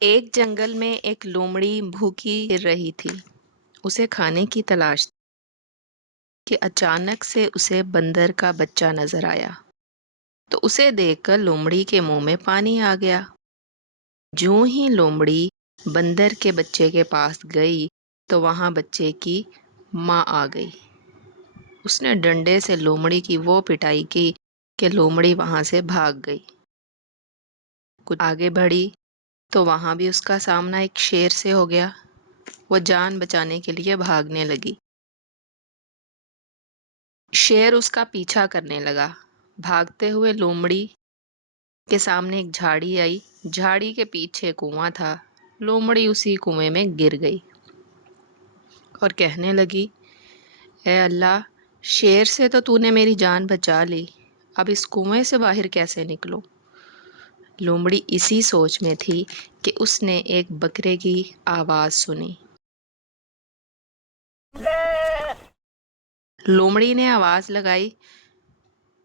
ایک جنگل میں ایک لومڑی بھوکی پھر رہی تھی۔ اسے کھانے کی تلاش تھی کہ اچانک سے اسے بندر کا بچہ نظر آیا۔ تو اسے دیکھ کر لومڑی کے منہ میں پانی آ گیا۔ جوں ہی لومڑی بندر کے بچے کے پاس گئی تو وہاں بچے کی ماں آ گئی۔ اس نے ڈنڈے سے لومڑی کی وہ پٹائی کی کہ لومڑی وہاں سے بھاگ گئی۔ کچھ آگے بڑھی تو وہاں بھی اس کا سامنا ایک شیر سے ہو گیا۔ وہ جان بچانے کے لیے بھاگنے لگی۔ شیر اس کا پیچھا کرنے لگا۔ بھاگتے ہوئے لومڑی کے سامنے ایک جھاڑی آئی۔ جھاڑی کے پیچھے کنواں تھا۔ لومڑی اسی کنویں میں گر گئی اور کہنے لگی، اے اللہ، شیر سے تو نے میری جان بچا لی، اب اس کنویں سے باہر کیسے نکلوں؟ لومڑی اسی سوچ میں تھی کہ اس نے ایک بکرے کی آواز سنی۔ لومڑی نے آواز لگائی،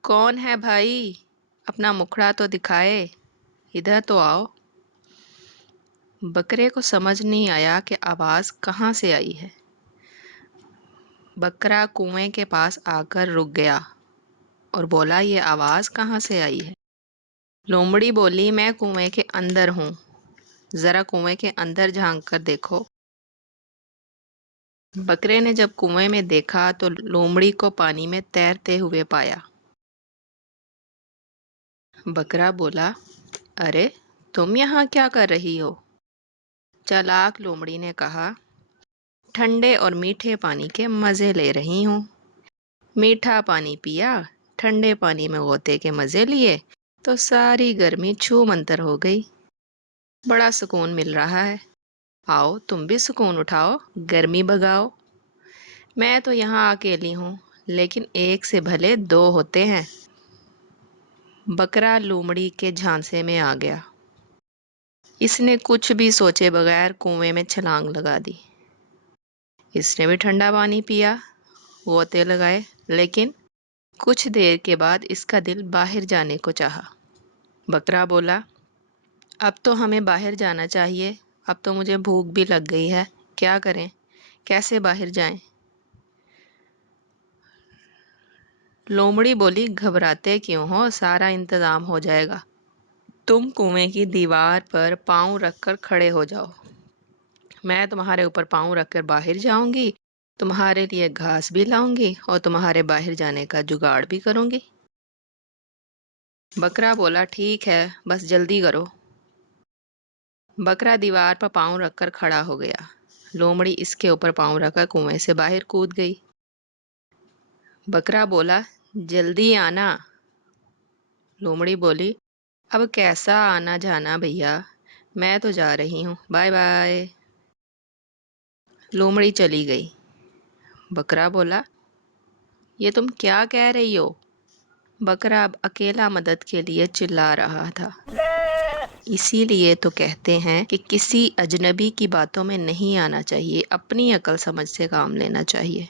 کون ہے بھائی؟ اپنا مکھڑا تو دکھائے، ادھر تو آؤ۔ بکرے کو سمجھ نہیں آیا کہ آواز کہاں سے آئی ہے۔ بکرا کنویں کے پاس آ کر رک گیا اور بولا، یہ آواز کہاں سے آئی ہے؟ لومڑی بولی، میں کنویں کے اندر ہوں، ذرا کنویں کے اندر جھانک کر دیکھو۔ بکرے نے جب کنویں میں دیکھا تو لومڑی کو پانی میں تیرتے ہوئے پایا۔ بکرا بولا، ارے تم یہاں کیا کر رہی ہو؟ چالاک لومڑی نے کہا، ٹھنڈے اور میٹھے پانی کے مزے لے رہی ہوں۔ میٹھا پانی پیا، ٹھنڈے پانی میں غوطے کے مزے لیے تو ساری گرمی چھو منتر ہو گئی۔ بڑا سکون مل رہا ہے، آؤ تم بھی سکون اٹھاؤ، گرمی بھگاؤ۔ میں تو یہاں اکیلی ہوں، لیکن ایک سے بھلے دو ہوتے ہیں۔ بکرا لومڑی کے جھانسے میں آ گیا۔ اس نے کچھ بھی سوچے بغیر کنویں میں چھلانگ لگا دی۔ اس نے بھی ٹھنڈا پانی پیا، غوطے لگائے، لیکن کچھ دیر کے بعد اس کا دل باہر جانے کو چاہا۔ بکرا بولا، اب تو ہمیں باہر جانا چاہیے، اب تو مجھے بھوک بھی لگ گئی ہے، کیا کریں، کیسے باہر جائیں؟ لومڑی بولی، گھبراتے کیوں ہو، سارا انتظام ہو جائے گا۔ تم کنویں کی دیوار پر پاؤں رکھ کر کھڑے ہو جاؤ، میں تمہارے اوپر پاؤں رکھ کر باہر جاؤں گی، تمہارے لیے گھاس بھی لاؤں گی اور تمہارے باہر جانے کا جگاڑ بھی کروں گی۔ بکرا بولا، ٹھیک ہے، بس جلدی کرو۔ بکرا دیوار پر پاؤں رکھ کر کھڑا ہو گیا۔ لومڑی اس کے اوپر پاؤں رکھ کر کنویں سے باہر کود گئی۔ بکرا بولا، جلدی آنا۔ لومڑی بولی، اب کیسا آنا جانا بھیا، میں تو جا رہی ہوں، بائے بائے۔ لومڑی چلی گئی۔ بکرا بولا، یہ تم کیا کہہ رہی ہو؟ بکرا اب اکیلا مدد کے لیے چلا رہا تھا۔ اسی لیے تو کہتے ہیں کہ کسی اجنبی کی باتوں میں نہیں آنا چاہیے، اپنی عقل سمجھ سے کام لینا چاہیے۔